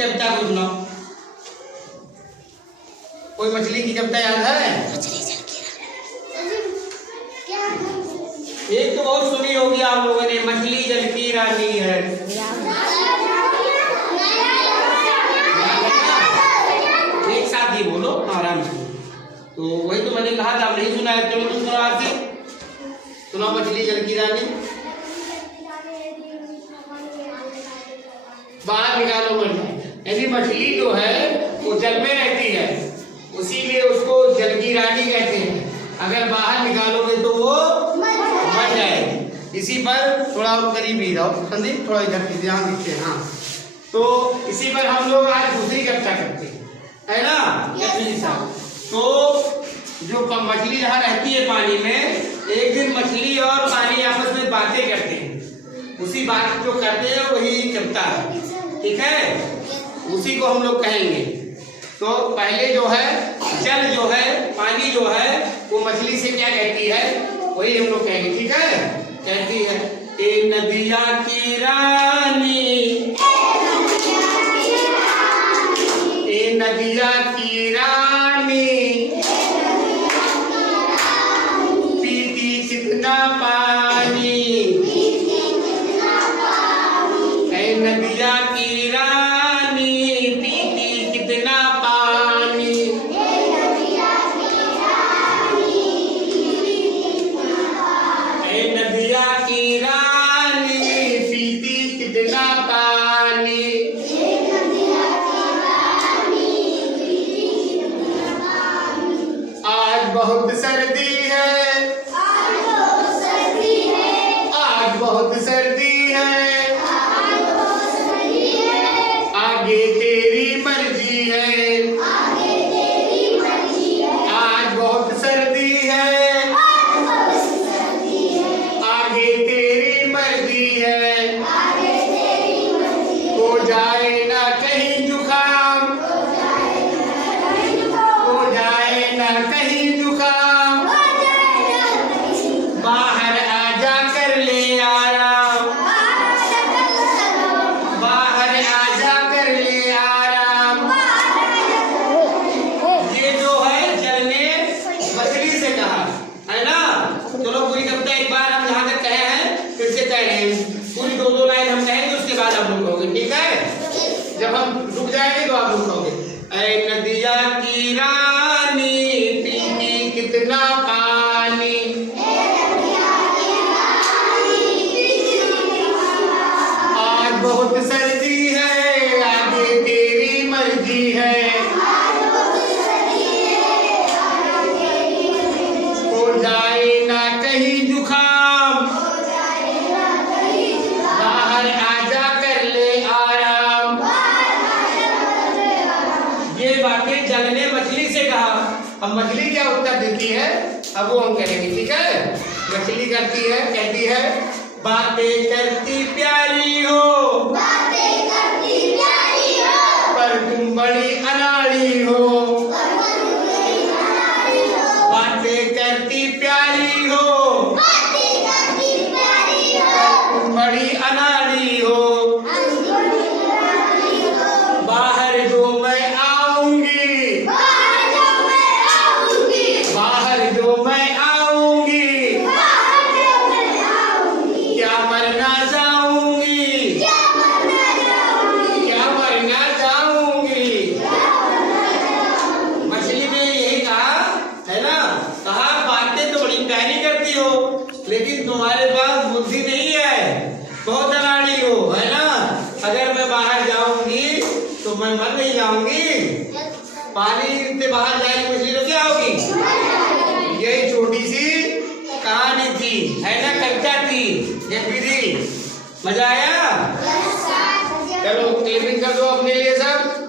कविता को सुनाओ। कोई मछली की कविता याद है? एक तो बहुत सुनी होगी आप लोगों ने, मछली जल की रानी है। एक साथ ही बोलो आराम से। तो वही तो मैंने कहा था, नहीं सुना है, चलो तुम सुनाओ आज से। सुनाओ मछली जल की रानी। बाहर निकालो मर जाए। यानी मछली जो है वो जल में रहती है, उसीलिए उसको जल की रानी कहते हैं। अगर बाहर निकालोगे तो वो मर जाएगी। इसी पर थोड़ा और करीब ही रहो संदीप, थोड़ा इधर ध्यान दीजिए। हाँ, तो इसी पर हम लोग आज दूसरी कक्षा करते हैं, है ना? तो जो मछली जहाँ रहती है पानी में, एक दिन मछली और पानी आपस में बातें करते हैं। उसी बात जो करते हैं वही कविता है, ठीक है? उसी को हम लोग कहेंगे। तो पहले जो है जल जो है, पानी जो है, वो मछली से क्या कहती है वही हम लोग कहेंगे, ठीक है? कहती है, ए नदिया की रानी, ए नदिया की रानी, पीती कितना पानी, ए नदिया की रानी, पीती कितना पानी, ए नदिया की रानी, पीती कितना पानी। आज बहुत सर्दी है, आज बहुत सर्दी है, आज बहुत सर्दी है, आगे तेरी मर्जी है, आगे तेरी मर्जी है। आज बहुत सर्दी है, आज बहुत सर्दी है, आगे तेरी मर्जी है, आगे तेरी मर्जी है। हो जाए ना कहीं जुकाम, हो जाए ना कहीं जुकाम, हो जाए ना कहीं जुकाम, हो जाए ना कहीं, बाहर आजा कर ले आराम, बाहर आजा कर ले आराम। ये जो है जल ने मछली से कहा, है ना? चलो पूरी कविता एक बार हम जहाँ तक कहे हैं फिर से कह रहे हैं, पूरी दो दो लाइन हम कहेंगे, उसके बाद आप लोग कहोगे, ठीक है? जब हम रुक जाएंगे तो आप लोग कहोगे, ऐ नदिया की रानी, पीती कितना पानी, आज बहुत सर्दी है, आगे तेरी मर्जी है, हो जाए ना कहीं जुकाम, बाहर आजा कर ले आराम। ये बातें जल ने मछली से कहा। अब मछली क्या उत्तर देती है अब वो हम करेंगे, ठीक है? मछली करती है, कहती है, बातें करती प्यारी हो, बातें करती प्यारी हो, पर तुम बड़ी अनाड़ी हो, बातें करती प्यारी हो, बातें करती प्यारी हो, तुम बड़ी अनाड़ी हो, बाहर जो मैं आऊंगी, बाहर जो मैं आऊंगी, बाहर जो मैं आऊंगी, बाहर जो मैं आऊंगी, क्या मरना जाऊंगी, क्या मरना जाऊंगी, क्या मरना जाऊंगी। मछली ने यही कहा, है ना? कहा बातें तो बड़ी प्यारी करती हो, लेकिन तुम्हारे पास बुद्धि नहीं है, बहुत अनाड़ी हो, है ना? अगर मैं बाहर जाऊंगी तो मैं मर नहीं जाऊंगी, पानी से बाहर जाएगी मछली तो क्या होगी? यही छोटी सी कहानी थी, है ना? कविता थी। मजा आया? चलो क्लिपिंग कर दो अपने लिए सब।